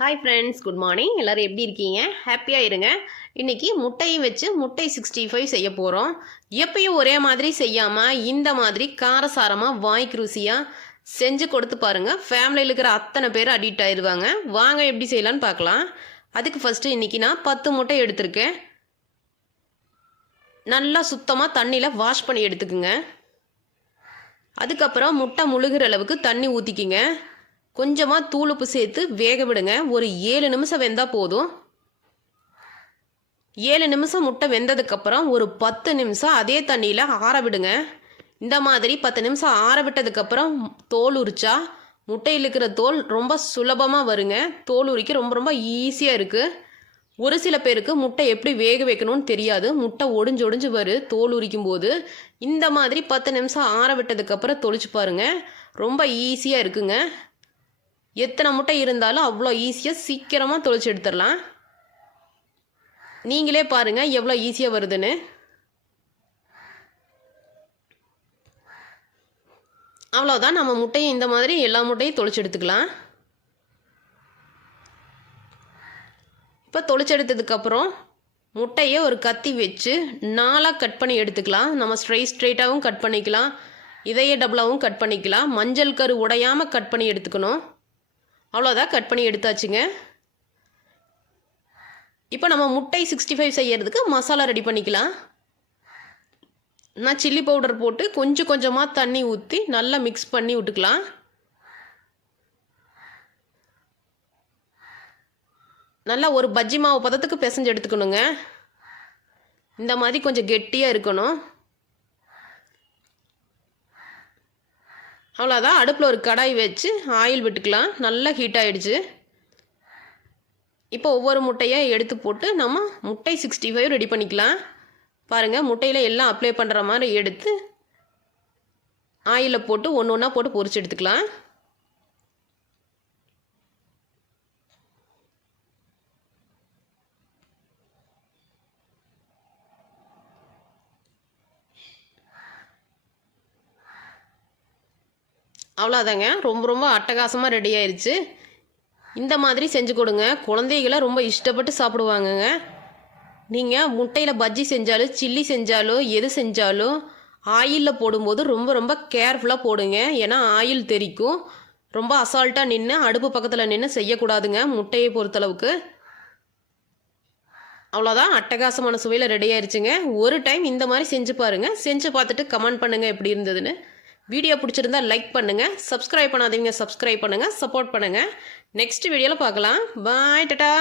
Hi friends, good morning. எல்லோரும் எப்படி இருக்கீங்க? ஹாப்பியாக இருங்க. இன்றைக்கி முட்டையை வச்சு முட்டை 65 செய்ய போகிறோம். எப்பயும் ஒரே மாதிரி செய்யாமல் இந்த மாதிரி காரசாரமாக வாய்க்கு ருசியாக செஞ்சு கொடுத்து பாருங்கள். ஃபேமிலியில் இருக்கிற அத்தனை பேர் அடிக்ட் ஆயிடுவாங்க. வாங்க எப்படி செய்யலான்னு பார்க்கலாம். அதுக்கு ஃபஸ்ட்டு இன்றைக்கி நான் 10 முட்டை எடுத்திருக்கேன். நல்லா சுத்தமாக தண்ணியில் வாஷ் பண்ணி எடுத்துக்குங்க. அதுக்கப்புறம் முட்டை முழுகிற அளவுக்கு தண்ணி ஊற்றிக்கிங்க. கொஞ்சமாக தூளுப்பு சேர்த்து வேக விடுங்க. ஒரு 7 நிமிஷம் வெந்தால் போதும். 7 நிமிஷம் முட்டை வெந்ததுக்கப்புறம் ஒரு 10 நிமிஷம் அதே தண்ணியில் ஆற விடுங்க. இந்த மாதிரி 10 நிமிஷம் ஆற விட்டதுக்கப்புறம் தோல் உரிச்சா முட்டையில் இருக்கிற தோல் ரொம்ப சுலபமாக வருங்க. தோல் உரிக்க ரொம்ப ரொம்ப ஈஸியாக இருக்குது. ஒரு சில பேருக்கு முட்டை எப்படி வேக வைக்கணும்னு தெரியாது. முட்டை ஒடிஞ்சு வரும் தோல் உரிக்கும் போது. இந்த மாதிரி 10 நிமிஷம் ஆற விட்டதுக்கப்புறம் தொளிச்சு பாருங்கள். ரொம்ப ஈஸியாக இருக்குங்க. எத்தனை முட்டை இருந்தாலும் அவ்வளோ ஈஸியாக சீக்கிரமாக தொளிச்சு எடுத்துடலாம். நீங்களே பாருங்கள் எவ்வளோ ஈஸியாக வருதுன்னு. அவ்வளோதான். நம்ம முட்டையை இந்த மாதிரி எல்லா முட்டையும் தொளிச்சு எடுத்துக்கலாம். இப்போ தொளிச்சு எடுத்ததுக்கப்புறம் முட்டையை ஒரு கத்தி வச்சு 4 கட் பண்ணி எடுத்துக்கலாம். நம்ம ஸ்ட்ரெயிட்டாகவும் கட் பண்ணிக்கலாம், இதையே டபுளாகவும் கட் பண்ணிக்கலாம். மஞ்சள் கரு உடையாமல் கட் பண்ணி எடுத்துக்கணும். அவ்வளோதான், கட் பண்ணி எடுத்தாச்சுங்க. இப்போ நம்ம முட்டை 65 செய்யறதுக்கு மசாலா ரெடி பண்ணிக்கலாம். நான் சில்லி பவுடர் போட்டு கொஞ்சம் கொஞ்சமாக தண்ணி ஊற்றி நல்லா மிக்ஸ் பண்ணி விட்டுக்கலாம். நல்லா ஒரு பஜ்ஜி மாவு பதத்துக்கு பிசைஞ்சு எடுத்துக்கணுங்க. இந்த மாதிரி கொஞ்சம் கெட்டியாக இருக்கணும். அவ்வளோதான். அடுப்பில் ஒரு கடாய் வச்சு ஆயில் விட்டுக்கலாம். நல்லா ஹீட் ஆகிடுச்சு. இப்போ ஒவ்வொரு முட்டையை எடுத்து போட்டு நம்ம முட்டை 65 ரெடி பண்ணிக்கலாம். பாருங்கள், முட்டையில் எல்லாம் அப்ளை பண்ணுற மாதிரி எடுத்து ஆயிலில் போட்டு ஒன்று ஒன்றா போட்டு பொரிச்சு எடுத்துக்கலாம். அவ்வளோதாங்க, ரொம்ப ரொம்ப அட்டகாசமாக ரெடி ஆயிடுச்சு. இந்த மாதிரி செஞ்சு கொடுங்க. குழந்தைகளை ரொம்ப இஷ்டப்பட்டு சாப்பிடுவாங்கங்க. நீங்கள் முட்டையில் பஜ்ஜி செஞ்சாலும் சில்லி செஞ்சாலும் எது செஞ்சாலும் ஆயிலில் போடும்போது ரொம்ப ரொம்ப கேர்ஃபுல்லாக போடுங்க. ஏன்னா ஆயில் தெறிக்கும். ரொம்ப அசால்ட்டாக நின்று அடுப்பு பக்கத்தில் நின்று செய்யக்கூடாதுங்க முட்டையை பொறுத்தளவுக்கு. அவ்வளோதான், அட்டகாசமான சுவையில் ரெடி ஆயிடுச்சுங்க. ஒரு டைம் இந்த மாதிரி செஞ்சு பாருங்கள். செஞ்சு பார்த்துட்டு கமெண்ட் பண்ணுங்கள் எப்படி இருந்ததுன்னு. வீடியோ பிடிச்சிருந்தா லைக் பண்ணுங்கள். சப்ஸ்கிரைப் பண்ணாதீங்க, சப்ஸ்கிரைப் பண்ணுங்கள், சப்போர்ட் பண்ணுங்கள். நெக்ஸ்ட் வீடியோவில் பார்க்கலாம். பாய், டாடா.